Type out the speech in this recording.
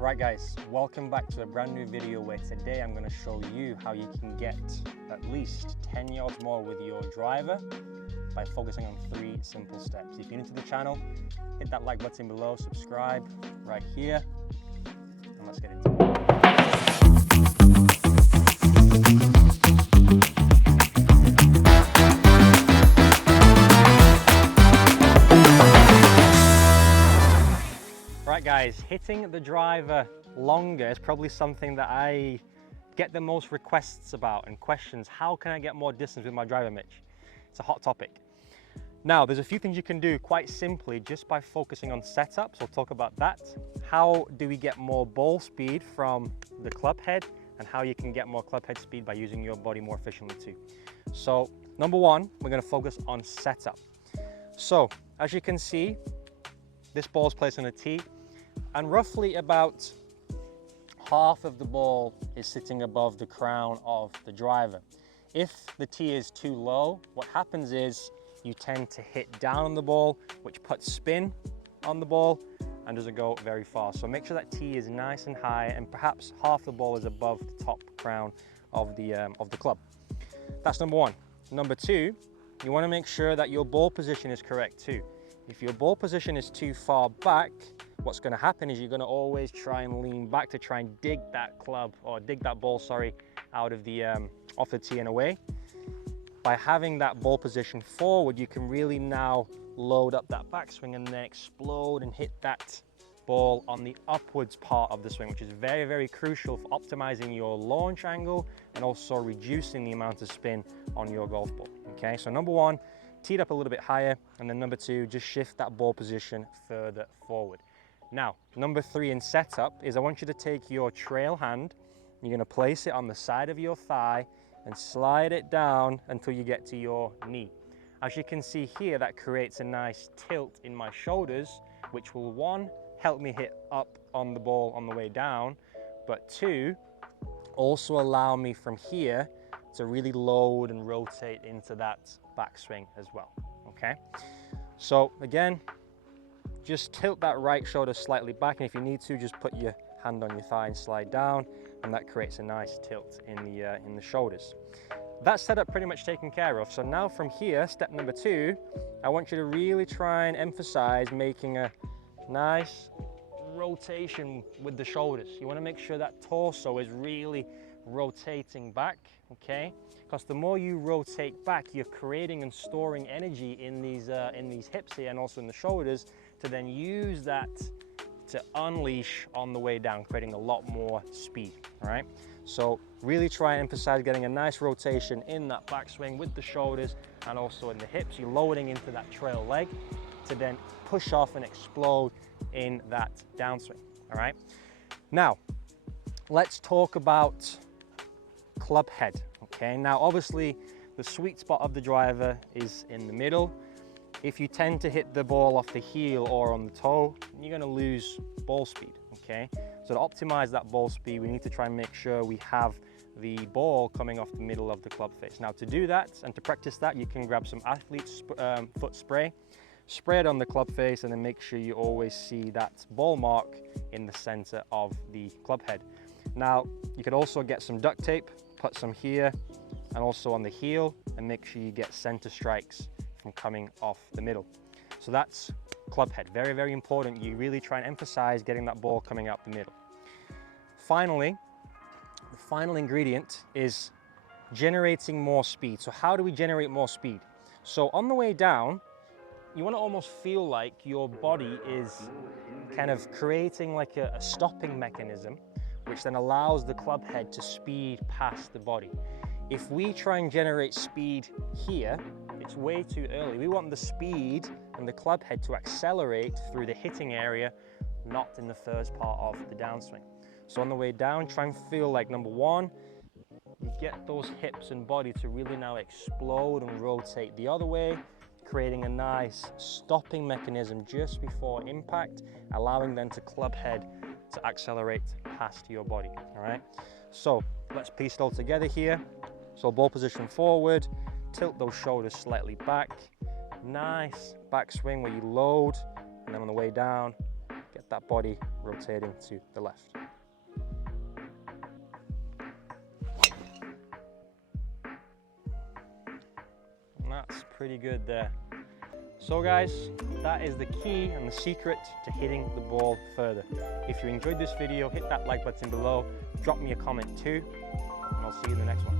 Right guys, welcome back to a brand new video where today I'm going to show you how you can get at least 10 yards more with your driver by focusing on 3 simple steps. If you're new to the channel, hit that like button below, subscribe right here, and let's get into it. Right guys, hitting the driver longer is probably something that I get the most requests about and questions. How can I get more distance with my driver, Mitch? It's a hot topic. Now, there's a few things you can do quite simply just by focusing on setup, so we'll talk about that. How do we get more ball speed from the club head, and how you can get more club head speed by using your body more efficiently too. So, number one, we're going to focus on setup. So, as you can see, this ball is placed on a tee, and roughly about half of the ball is sitting above the crown of the driver. If the tee is too low, what happens is you tend to hit down on the ball, which puts spin on the ball and doesn't go very far. So make sure that tee is nice and high, and perhaps half the ball is above the top crown of the club. That's number one. Number two, you want to make sure that your ball position is correct too. If your ball position is too far back, what's going to happen is you're going to always try and lean back to try and dig that club, or dig that ball, sorry, out of the off the tee and away. By having that ball position forward, you can really now load up that backswing and then explode and hit that ball on the upwards part of the swing, which is very, very crucial for optimizing your launch angle and also reducing the amount of spin on your golf ball. Okay, so number one, tee it up a little bit higher, and then number two, just shift that ball position further forward. Now, number three in setup is I want you to take your trail hand, you're going to place it on the side of your thigh and slide it down until you get to your knee. As you can see here, that creates a nice tilt in my shoulders, which will, one, help me hit up on the ball on the way down, but two, also allow me from here to really load and rotate into that backswing as well. Okay, so again, just tilt that right shoulder slightly back, and if you need to, just put your hand on your thigh and slide down, and that creates a nice tilt in the shoulders. That setup pretty much taken care of. So now from here, step number two, I want you to really try and emphasize making a nice rotation with the shoulders. You want to make sure that torso is really rotating back, okay? Because the more you rotate back, you're creating and storing energy in these hips here and also in the shoulders to then use that to unleash on the way down, creating a lot more speed, all right? So really try and emphasize getting a nice rotation in that backswing with the shoulders and also in the hips. You're loading into that trail leg to then push off and explode in that downswing, all right? Now, let's talk about club head, okay? Now, obviously, the sweet spot of the driver is in the middle. If you tend to hit the ball off the heel or on the toe, you're going to lose ball speed, okay? So to optimize that ball speed, we need to try and make sure we have the ball coming off the middle of the club face. Now, to do that and to practice that, you can grab some athlete's foot spray, spray it on the club face, and then make sure you always see that ball mark in the center of the club head. Now, you could also get some duct tape, put some here and also on the heel, and make sure you get center strikes from coming off the middle. So that's club head. Very, very important. You really try and emphasize getting that ball coming out the middle. Finally, the final ingredient is generating more speed. So how do we generate more speed? So on the way down, you want to almost feel like your body is kind of creating like a stopping mechanism, which then allows the club head to speed past the body. If we try and generate speed here, it's way too early. We want the speed and the club head to accelerate through the hitting area, not in the first part of the downswing. So on the way down, try and feel like, number one, you get those hips and body to really now explode and rotate the other way, creating a nice stopping mechanism just before impact, allowing then to club head to accelerate past your body, all right? So let's piece it all together here. So ball position forward, tilt those shoulders slightly back, nice backswing where you load, and then on the way down, get that body rotating to the left. And that's pretty good there. So guys, that is the key and the secret to hitting the ball further. If you enjoyed this video, hit that like button below, drop me a comment too, and I'll see you in the next one.